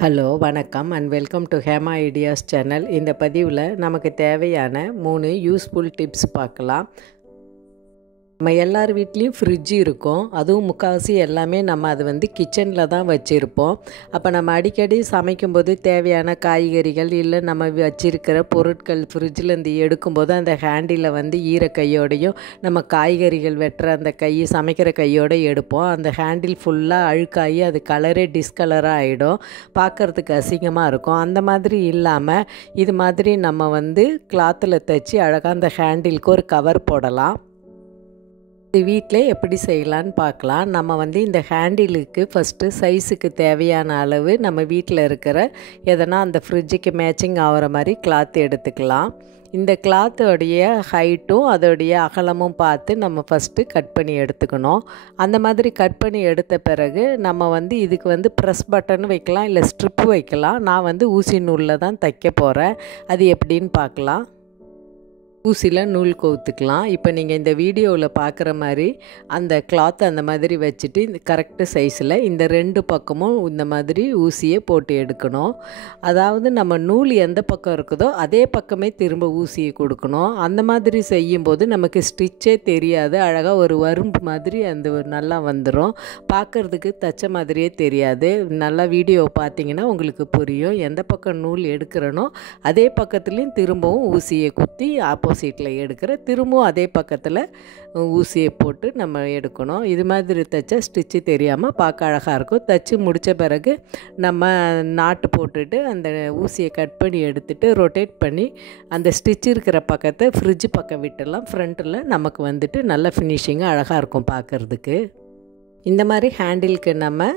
Hello வணக்கம் and welcome to Hema ideas channel. இந்த பதிவில் நமக்கு தேவையான 3 யூஸ்ஃபுல் டிப்ஸ் பார்க்கலாம். நம்ம எல்லார் வீட்லேயும் ஃப்ரிட்ஜ் இருக்கும். அதுவும் முக்கால்வாசி எல்லாமே நம்ம அது கிச்சனில் தான் வச்சுருப்போம். அப்போ நம்ம அடிக்கடி சமைக்கும்போது தேவையான காய்கறிகள் இல்லை நம்ம வச்சிருக்கிற பொருட்கள் ஃப்ரிட்ஜிலேருந்து எடுக்கும்போது அந்த ஹேண்டில் ஈர கையோடையும் நம்ம காய்கறிகள் வெட்டுற அந்த கை சமைக்கிற கையோடு எடுப்போம். அந்த ஹேண்டில் ஃபுல்லாக அழுக்காகி அது கலரே டிஸ்கலராக ஆகிடும், பார்க்குறதுக்கு அசிங்கமாக இருக்கும். அந்த மாதிரி இல்லாமல் இது மாதிரி நம்ம கிளாத்தில் தைச்சி அழகாக அந்த ஹேண்டிலுக்கு ஒரு கவர் போடலாம். இது வீட்டில் எப்படி செய்யலான்னு பார்க்கலாம். நம்ம இந்த ஹேண்டிலுக்கு ஃபஸ்ட்டு சைஸுக்கு தேவையான அளவு நம்ம வீட்டில் இருக்கிற எதனா அந்த ஃப்ரிட்ஜுக்கு மேட்சிங் ஆகிற மாதிரி கிளாத் எடுத்துக்கலாம். இந்த கிளாத்தோடைய ஹைட்டும் அதோடைய அகலமும் பார்த்து நம்ம ஃபஸ்ட்டு கட் பண்ணி எடுத்துக்கணும். அந்த மாதிரி கட் பண்ணி எடுத்த பிறகு நம்ம இதுக்கு ப்ரெஸ் பட்டன் வைக்கலாம், இல்லை ஸ்ட்ரிப்பு வைக்கலாம். நான் ஊசி நூலில் தான் தைக்க போகிறேன். அது எப்படின்னு பார்க்கலாம். ஊசியில் நூல் கோத்துக்கலாம். இப்போ நீங்கள் இந்த வீடியோவில் பார்க்குற மாதிரி அந்த கிளாத் அந்த மாதிரி வச்சுட்டு இந்த கரெக்டு சைஸில் இந்த 2 பக்கமும் இந்த மாதிரி ஊசியை போட்டு எடுக்கணும். அதாவது நம்ம நூல் எந்த பக்கம் இருக்குதோ அதே பக்கமே திரும்ப ஊசியை கொடுக்கணும். அந்த மாதிரி செய்யும்போது நமக்கு ஸ்டிச்சே தெரியாது, அழகாக ஒரு வரும்பு மாதிரி நல்லா வந்துடும். பார்க்குறதுக்கு தைச்ச மாதிரியே தெரியாது. நல்லா வீடியோ பார்த்தீங்கன்னா உங்களுக்கு புரியும். எந்த பக்கம் நூல் எடுக்கிறனோ அதே பக்கத்துலேயும் திரும்பவும் ஊசியை குத்தி ஆப்போசிட்டில் எடுக்கிற திரும்பவும் அதே பக்கத்தில் ஊசியை போட்டு நம்ம எடுக்கணும். இது மாதிரி தைச்சா ஸ்டிச்சு தெரியாமல் பார்க்க அழகாக இருக்கும். தைச்சி முடித்த பிறகு நம்ம நாட்டு போட்டுட்டு அந்த ஊசியை கட் பண்ணி எடுத்துகிட்டு ரொட்டேட் பண்ணி அந்த ஸ்டிச் இருக்கிற பக்கத்தை ஃப்ரிட்ஜ் பக்கம் விட்டுடலாம். ஃப்ரண்ட்டில் நமக்கு நல்ல ஃபினிஷிங்காக அழகாக இருக்கும் பார்க்குறதுக்கு. இந்த மாதிரி ஹேண்டிலுக்கு நம்ம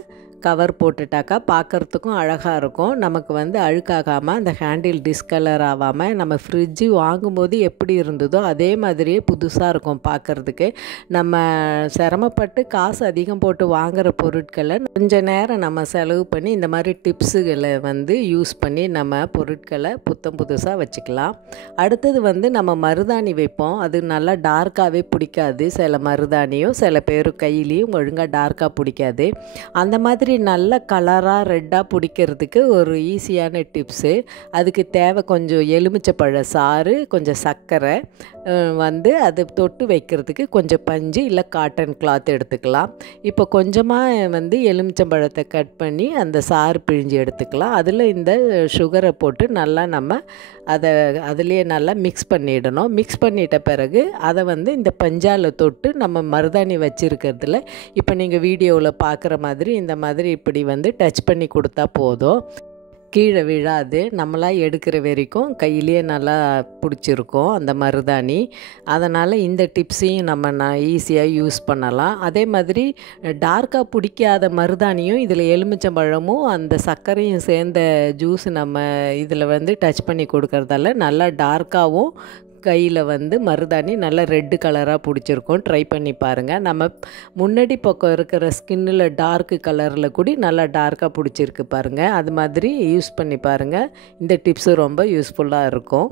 கவர் போட்டுட்டாக்கா பார்க்குறதுக்கும் அழகாக இருக்கும். நமக்கு அழுக்காகாமல் அந்த ஹேண்டில் டிஸ்கலர் ஆகாமல் நம்ம ஃப்ரிட்ஜு வாங்கும்போது எப்படி இருந்ததோ அதே மாதிரியே புதுசாக இருக்கும் பார்க்குறதுக்கு. நம்ம சிரமப்பட்டு காசு அதிகம் போட்டு வாங்குகிற பொருட்களை கொஞ்சம் நேரம் நம்ம செலவு பண்ணி இந்த மாதிரி டிப்ஸுகளை யூஸ் பண்ணி நம்ம பொருட்களை புதுசாக வச்சுக்கலாம். அடுத்தது நம்ம மருதாணி வைப்போம். அது நல்லா டார்க்காகவே பிடிக்காது. சில மருதாணியும் சில பேர் கையிலையும் ஒழுங்காக டார்க்காக பிடிக்காது. அந்த மாதிரி நல்ல கலராக ரெட்டாக பிடிக்கிறதுக்கு ஒரு ஈஸியான டிப்ஸு. அதுக்கு தேவை கொஞ்சம் எலுமிச்சப்பழ சாறு, கொஞ்சம் சர்க்கரை, அது தொட்டு வைக்கிறதுக்கு கொஞ்சம் பஞ்சு இல்லை காட்டன் கிளாத் எடுத்துக்கலாம். இப்போ கொஞ்சமாக எலுமிச்சம்பழத்தை கட் பண்ணி அந்த சாறு பிழிஞ்சு எடுத்துக்கலாம். அதில் இந்த சுகரை போட்டு நல்லா நம்ம அதிலே நல்லா மிக்ஸ் பண்ணிடணும். மிக்ஸ் பண்ணிட்ட பிறகு அதை இந்த பஞ்சால் தொட்டு நம்ம மருதாணி வச்சுருக்கிறதுல இப்போ நீங்கள் வீடியோவில் பார்க்குற மாதிரி இந்த மாதிரி இப்படி டச் பண்ணி கொடுத்தா போதும். கீழே விழாது. நம்மளாக எடுக்கிற வரைக்கும் கையிலே நல்லா பிடிச்சிருக்கும் அந்த மருதாணி. அதனால் இந்த டிப்ஸையும் நம்ம ஈஸியாக யூஸ் பண்ணலாம். அதே மாதிரி டார்க்காக பிடிக்காத மருதாணியும் இதில் எலுமிச்சம்பழமும் அந்த சர்க்கரையும் சேர்ந்த ஜூஸ் நம்ம இதில் டச் பண்ணி கொடுக்கறதால நல்லா டார்க்காகவும் கையில் மருதாணி நல்லா ரெட்டு கலராக பிடிச்சிருக்கும். ட்ரை பண்ணி பாருங்கள். நம்ம முன்னாடி பக்கம் இருக்கிற ஸ்கின்னில் டார்க்கு கலரில் கூட நல்லா டார்க்காக பிடிச்சிருக்கு பாருங்கள். அது மாதிரி யூஸ் பண்ணி பாருங்கள். இந்த டிப்ஸு ரொம்ப யூஸ்ஃபுல்லாக இருக்கும்.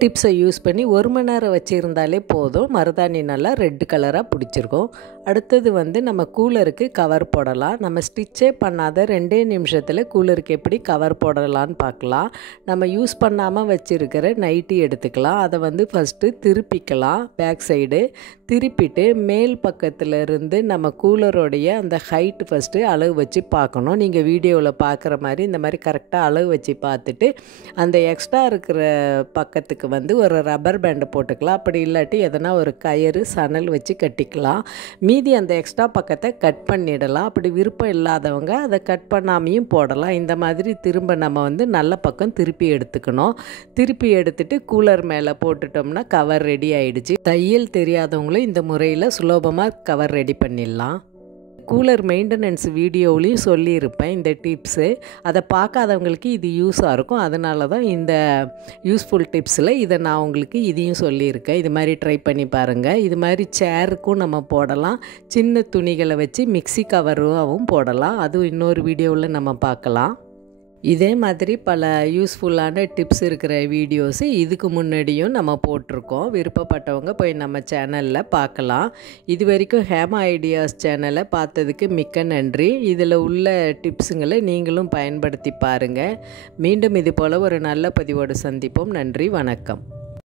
டிப்ஸை யூஸ் பண்ணி 1 மணி நேரம் வச்சுருந்தாலே போதும். மருதாணி நல்லா ரெட்டு கலராக பிடிச்சிருக்கும். அடுத்தது நம்ம கூலருக்கு கவர் போடலாம். நம்ம ஸ்டிச்சே பண்ணாத 2 நிமிஷத்தில் கூலருக்கு எப்படி கவர் போடலான்னு பார்க்கலாம். நம்ம யூஸ் பண்ணாமல் வச்சுருக்கிற நைட்டி எடுத்துக்கலாம். அதை ஃபஸ்ட்டு திருப்பிக்கலாம். பேக் சைடு திருப்பிட்டு மேல் பக்கத்தில் இருந்து நம்ம கூலரோடைய அந்த ஹைட்டு ஃபஸ்ட்டு அளவு வச்சு பார்க்கணும். நீங்கள் வீடியோவில் பார்க்குற மாதிரி இந்த மாதிரி கரெக்டாக அளவு வச்சு பார்த்துட்டு அந்த எக்ஸ்ட்ரா இருக்கிற பக்கத்துக்கு ஒரு ரப்பர் பேண்டை போட்டுக்கலாம். அப்படி இல்லாட்டி எதனா ஒரு கயிறு சணல் வச்சு கட்டிக்கலாம். மீதி அந்த எக்ஸ்ட்ரா பக்கத்தை கட் பண்ணிடலாம். அப்படி விருப்பம் இல்லாதவங்க அதை கட் பண்ணாமையும் போடலாம். இந்த மாதிரி திரும்ப நம்ம நல்ல பக்கம் திருப்பி எடுத்துக்கணும். திருப்பி எடுத்துட்டு கூலர் மேலே போட்டுட்டோம்னா கவர் ரெடி ஆகிடுச்சு. தையல் தெரியாதவங்களும் இந்த முறையில் சுலபமாக கவர் ரெடி பண்ணிடலாம். கூலர் மெயின்டெனன்ஸ் வீடியோவிலையும் சொல்லியிருப்பேன் இந்த டிப்ஸு. அதை பார்க்காதவங்களுக்கு இது யூஸாக இருக்கும். அதனால தான் இந்த யூஸ்ஃபுல் டிப்ஸில் இதை நான் உங்களுக்கு இதையும் சொல்லியிருக்கேன். இது மாதிரி ட்ரை பண்ணி பாருங்கள். இது மாதிரி சேருக்கும் நம்ம போடலாம். சின்ன துணிகளை வச்சு மிக்ஸி கவராகவும் போடலாம். அதுவும் இன்னொரு வீடியோவில் நம்ம பார்க்கலாம். இதே மாதிரி பல யூஸ்ஃபுல்லான டிப்ஸ் இருக்கிற வீடியோஸு இதுக்கு முன்னாடியும் நம்ம போட்டிருக்கோம். விருப்பப்பட்டவங்க போய் நம்ம சேனலில் பார்க்கலாம். இது வரைக்கும் ஹேமா ஐடியாஸ் சேனலை பார்த்ததுக்கு மிக்க நன்றி. இதில் உள்ள டிப்ஸுங்களை நீங்களும் பயன்படுத்தி பாருங்கள். மீண்டும் இது போல் ஒரு நல்ல பதிவோடு சந்திப்போம். நன்றி, வணக்கம்.